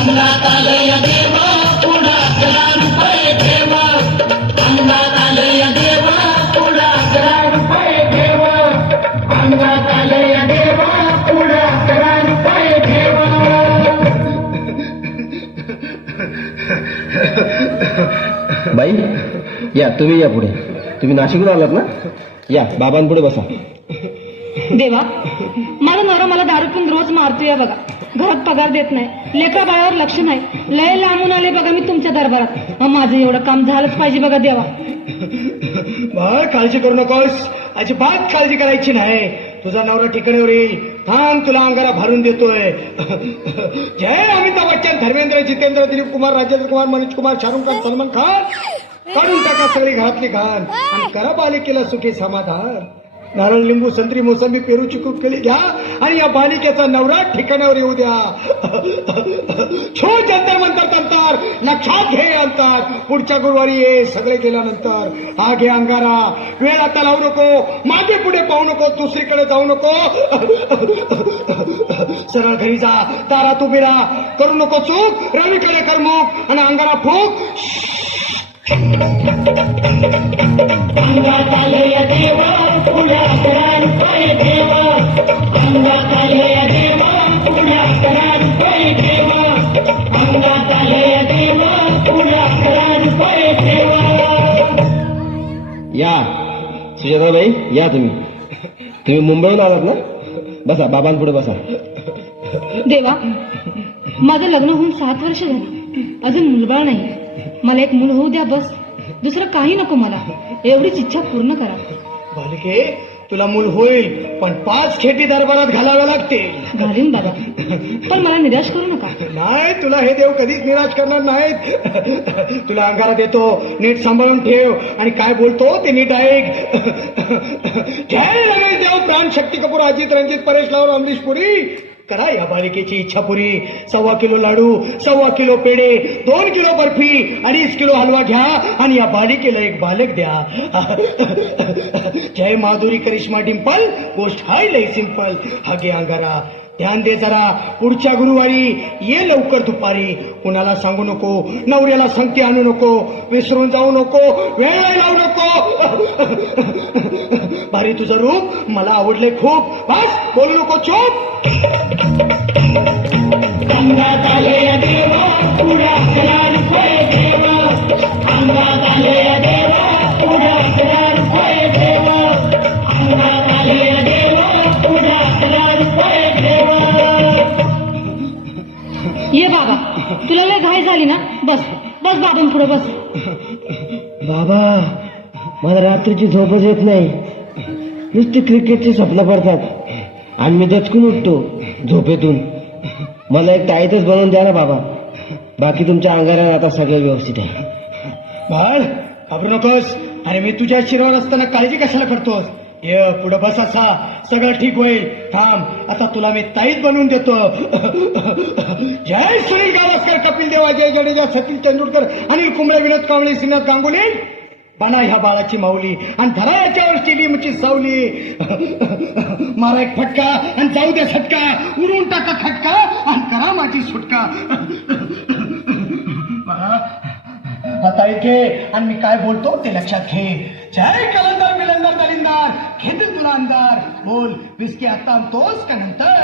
अंगात आलंय देवा पुढा 11 रुपये ठेव अंगात आलंय देवा पुढा 11 रुपये ठेव अंगात आलंय देवा पुढा 11 रुपये ठेव बाई या तुम्ही या पुढे तुम्ही नाशिकहून आलात ना या बाबांपुढे बसा देवा माझा नवरा मला दारू पिऊन रोज मारतोय बघा घरात पगार देत नाही लेकरा बाळावर लक्ष नाही लय लांबून आले बघा मी तुमच्या दरबारात माझं एवढं काम झालंच पाहिजे बघा देवा बाळ काळजी करू नकोस अजिबात काळजी करायची नाही तुझा नवरा ठिकाणीवर येईल थांब तुला अंगारा भरून देतोय जय अमिताभ बच्चन धर्मेंद्र जितेंद्र दिलीप कुमार राजेंद्र कुमार मनोज कुमार शाहरुख खान सलमान खान काढून टाका सगळी घरातली घाण आणि करा बालिकेला सुखी समाधान नारळ लिंबू संत्री मोसंबी पेरू चिकू केळी घ्या आणि या बालिकेचा नवरा ठिकाणावर येऊ द्या छो जंतर मंतर तंतर लक्षात घे अंतर पुढच्या गुरुवारी ये सगळे गेल्यानंतर हा घे अंगारा वेळ आता लावू नको मागे पुढे पाहू नको दुसरीकडे जाऊ नको सरळ घरी जा दारात उभी राहा करू नको चूक रवीकडे कर मुख आणि अंगारा फूक अंगात आलंय देवा पुढा 11 रुपये ठेव अंगात आलंय देवा पुढा 11 रुपये ठेव अंगात आलंय देवा पुढा 11 रुपये ठेव या सुजाताबाई या तुम्ही मुंबईहून आलात ना बसा बाबांपुढे बसा देवा माझं लग्न होऊन 7 वर्ष झाली अजून मुलबाळ नाही मला एक मूल होऊ द्या बस दुसरं काही नको मला एवढीच इच्छा पूर्ण करा बालिके तुला मूल होईल पण 5 खेटी दरबारात घालाव्या लागतील घालीन बाबा पण मला निराश करू नका नाही तुला हे देव कधीच निराश करणार नाहीत तुला अंगारा देतो नीट सांभाळून ठेव आणि काय बोलतो ते नीट ऐक जय रमेश देव प्राण शक्ती कपूर अजित रंजित परेश लावर अमरीश पुरी करा या बालिकेची इच्छा पुरी 1.25 किलो लाडू 1.25 किलो पेढे 2 किलो बर्फी 2.5 किलो हलवा घ्या आणि या बालिकेला एक बालक द्या जय माधुरी करिश्मा डिंपल गोष्ट हाय लय सिंपल हा घे अंगारा ध्यान दे जरा पुढच्या गुरुवारी ये लवकर दुपारी कुणाला सांगू नको नवऱ्याला संगती आणू नको विसरून जाऊ नको वेळ लावू नको भारी तुझं रूप मला आवडले खूप बस बोलू नको चूप अंगात आलंय देवा पुढा 11 रुपये ठेव अंगात आलंय देवा पुढा 11 रुपये ठेव अंगात आलंय देवा पुढा 11 रुपये ठेव ये बाबा तुला लय घाई झाली ना बस बस बाबांपुढे बस बाबा मला रात्रीची झोपच येत नाही नुसती क्रिकेटची स्वप्न पडतात आणि मी दचकून उठतो झोपेतून मला एक ताईतच बनवून द्या ना बाबा बाकी तुमच्या अंगारात आता सगळं व्यवस्थित आहे बाळ घाबरू नकोस अरे मी तुझ्या शिरावर असताना काळजी कशाला करतोस ये पुढे बस असा सगळं ठीक होईल थांब आता तुला मी ताईत बनवून देतो जय सुनील गावस्कर कपिल देव अजय जडेजा सचिन तेंडुलकर अनिल कुंबळे विनोद कांबळे श्रीनाथ गांगुली बना ह्या बाळाची माऊली आणि धरा याच्यावर चिलीमची सावली मारा एक फटका आणि जाऊ दे सटका उडून टाका खटका आणि करा माझी सुटका आता इथे आणि मी काय बोलतो ते लक्षात घे जय कलंदर मिलंदर दलिंदार घेतील तुला अंधार बोल विस्की आता आणतोस का नंतर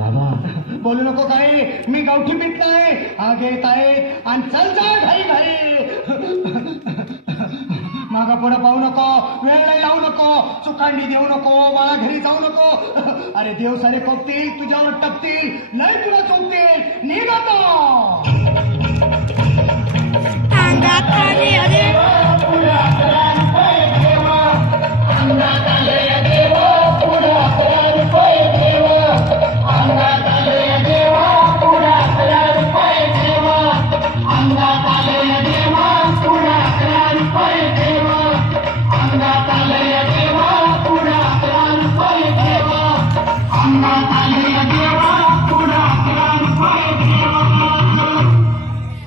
बाबा बोलू नको काही मी गावठी पीत नाही आगे येत आहेत आणि चल जा घाई घाई मागा पुढे पाहू नको वेळ लावू नको चुकांडी देऊ नको मला घरी जाऊ नको अरे देव सारे कोपतील तुझ्यावर टपतील लय तुला चोपतील निघतो अंगात आली अरे